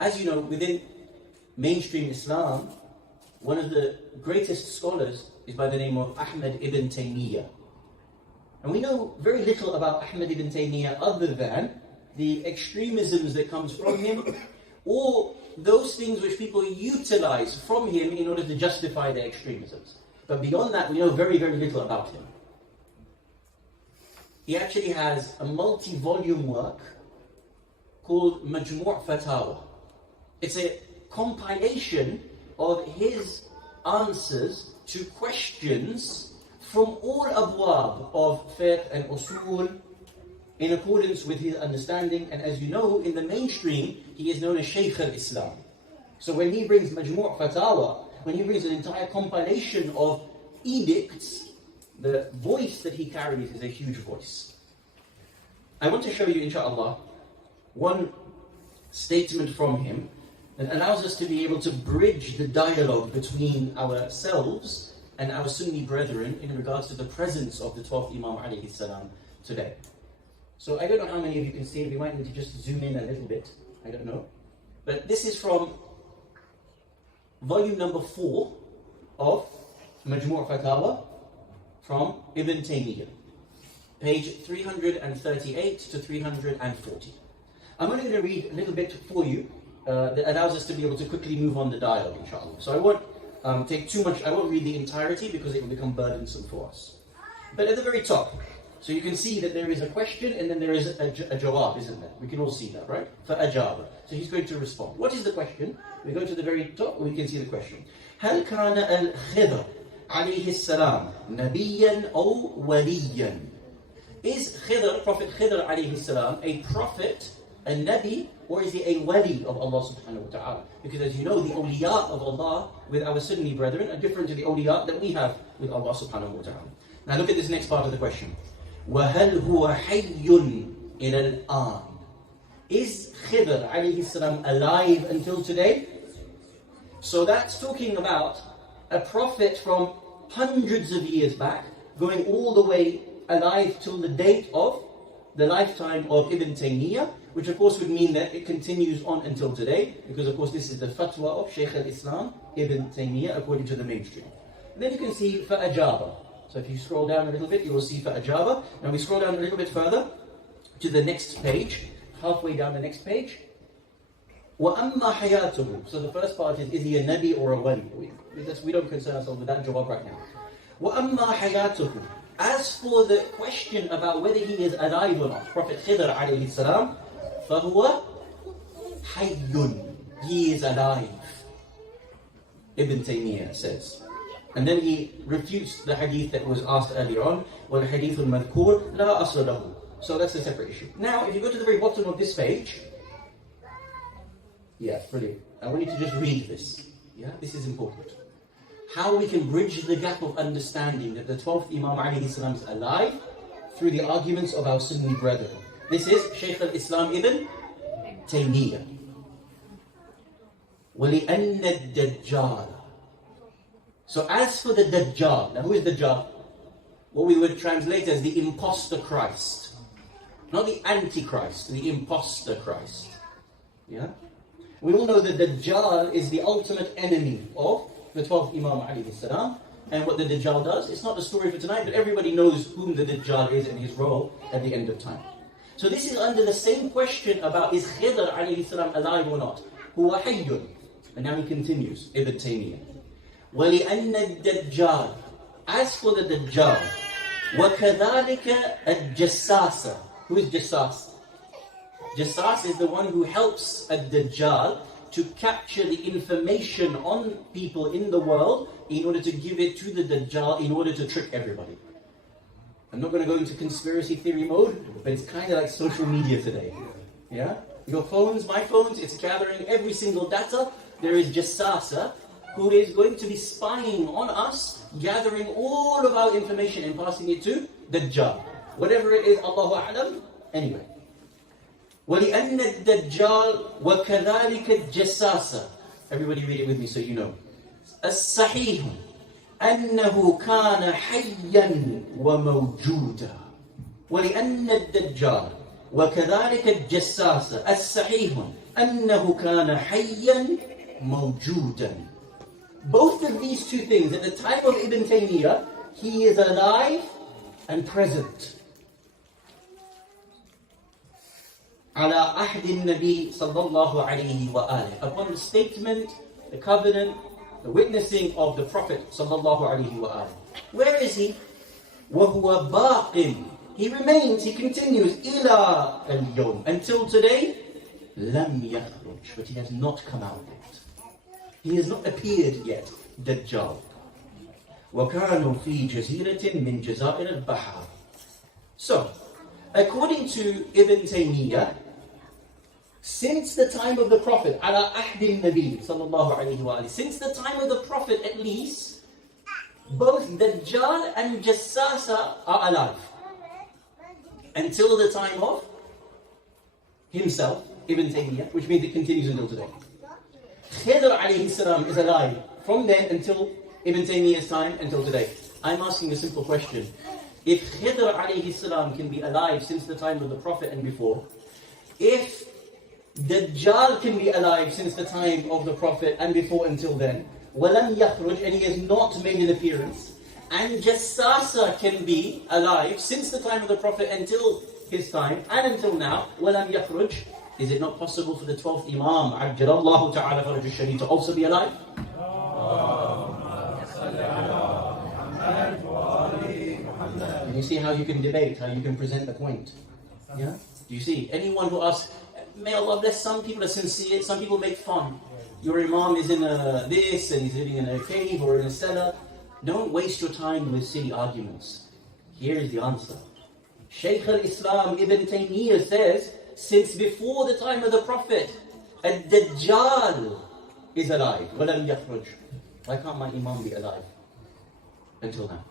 As you know, within mainstream Islam, one of the greatest scholars is by the name of Ahmad ibn Taymiyah. And we know very little about Ahmad ibn Taymiyah other than the extremisms that comes from him, or those things which people utilize from him in order to justify their extremisms. But beyond that, we know very, very little about him. He actually has a multi-volume work called Majmu' Fatawa. It's a compilation of his answers to questions from all abwab of fiqh and usul in accordance with his understanding. And as you know, in the mainstream, he is known as Shaykh al-Islam. So when he brings Majmu' Fatawa, when he brings an entire compilation of edicts, the voice that he carries is a huge voice. I want to show you, inshaAllah, one statement from him that allows us to be able to bridge the dialogue between ourselves and our Sunni brethren in regards to the presence of the 12th Imam alayhi salam today. So I don't know how many of you can see it. We might need to just zoom in a little bit. I don't know. But this is from volume number 4 of Majmu' Fatawa from Ibn Taymiyah, page 338 to 340. I'm only going to read a little bit for you that allows us to be able to quickly move on the dialogue, inshallah. So I won't take too much, I won't read the entirety because it will become burdensome for us. But at the very top, so you can see that there is a question and then there is a jawab, isn't there? We can all see that, right? فَأَجَابَ. So he's going to respond. What is the question? We go to the very top, we can see the question. هل كان الخضر عليه السلام نبيا أو وليا? Is Khidr, Prophet Khidr alayhi salam, a prophet, a nabi, or is he a wali of Allah subhanahu wa ta'ala? Because as you know, the awliya of Allah with our Sunni brethren are different to the awliya that we have with Allah subhanahu wa ta'ala. Now look at this next part of the question. وَهَلْ هُوَ حَيٌّ إِلَى الْآنِ? Is Khidr alayhi salam alive until today? So that's talking about a prophet from hundreds of years back, going all the way alive till the date of the lifetime of Ibn Taymiyah, which of course would mean that it continues on until today, because of course this is the fatwa of Shaykh al-Islam Ibn Taymiyah according to the mainstream. And then you can see فَأَجَابَ. So if you scroll down a little bit, you will see فَأَجَابَ. Now we scroll down a little bit further to the next page, halfway down the next page. وَأَمَّا حَيَاتُهُ. So the first part is he a nabi or a wali? We don't concern ourselves with that jawab right now. وَأَمَّا حَيَاتُهُ. As for the question about whether he is alive or not, Prophet Khidr alayhi salam, فَهُوَ حَيٌّ. He is alive, Ibn Taymiyah says. And then he refutes the hadith that was asked earlier on, وَالْحَدِيثُ الْمَذْكُورُ لَا أَصْلَ لَهُ. So that's a separate issue. Now, if you go to the very bottom of this page, yeah, brilliant. I want you to just read this. Yeah, this is important. How we can bridge the gap of understanding that the 12th Imam alayhi salam is alive through the arguments of our Sunni brethren. This is Shaykh al-Islam Ibn Taymiyah. وَلِأَنَّ الدَّجَّالَ. So as for the Dajjal, now who is Dajjal? What we would translate as the imposter Christ. Not the Antichrist, the imposter Christ. Yeah? We all know that Dajjal is the ultimate enemy of the 12th Imam alayhi salam. And what the Dajjal does, it's not the story for tonight, but everybody knows whom the Dajjal is and his role at the end of time. So this is under the same question about is Khidr alayhi salam alive or not? Huwa hayyun. And now he continues, Ibn Taymiyah. وَلِأَنَّ الدَّجَّالِ. As for the Dajjal, وَكَذَلِكَ الْجَسَّاسَ. Who is Jassas? Jassas is the one who helps a Dajjal to capture the information on people in the world in order to give it to the Dajjal in order to trick everybody. I'm not going to go into conspiracy theory mode, but it's kind of like social media today. Yeah? Your phones, my phones, it's gathering every single data. There is Jassasa who is going to be spying on us, gathering all of our information and passing it to Dajjal. Whatever it is, Allahu A'lam. Anyway. وَلِأَنَّ الدَّجَّالِ وَكَذَلِكَ الْجَسَّاسَ. Everybody read it with me so you know. الصحيح أنه كان حيا وموجودا ولأن الدجال وكذلك الجساس الصحيح أنه كان حيا موجودا. Both of these two things, at the time of Ibn Taymiyah, he is alive and present. على عهد النبي صلى الله عليه وآله, upon the statement, the covenant, the witnessing of the Prophet صلى الله عليه وآله. Where is he? وهو باق. He remains, he continues إلى اليوم, until today. لم يخرج, but he has not come out yet. He has not appeared yet. Dajjal. وكانوا في جزيرة من جزائر البحر. So, according to Ibn Taymiyah, since the time of the Prophet, على عهد النبي صلى الله عليه وآله, since the time of the Prophet at least, both Dajjal and Jassasa are alive. Until the time of himself, Ibn Taymiyah, which means it continues until today. Khidr alayhi salam is alive from then until Ibn Taymiyyah's time until today. I'm asking a simple question. If Khidr alayhi salam can be alive since the time of the Prophet and before, if Dajjal can be alive since the time of the Prophet and before until then, وَلَمْ يَخْرُجْ, and he has not made an appearance, and Jassasa can be alive since the time of the Prophet until his time and until now, وَلَمْ يَخْرُجْ, is it not possible for the 12th Imam, عَجَّلَ اللَّهُ تَعَالَى فَرَجُ الشَّرِيفِ, to also be alive? And you see how you can debate, how you can present the point. Yeah? Do you see? Anyone who asks, may Allah bless, some people are sincere, some people make fun. Your Imam is in this and he's living in a cave or in a cellar. Don't waste your time with silly arguments. Here is the answer. Shaykh al-Islam Ibn Taymiyyah says, since before the time of the Prophet, Ad-Dajjal is alive. وَلَمْ يَخْرُجْ. Why can't my Imam be alive until now?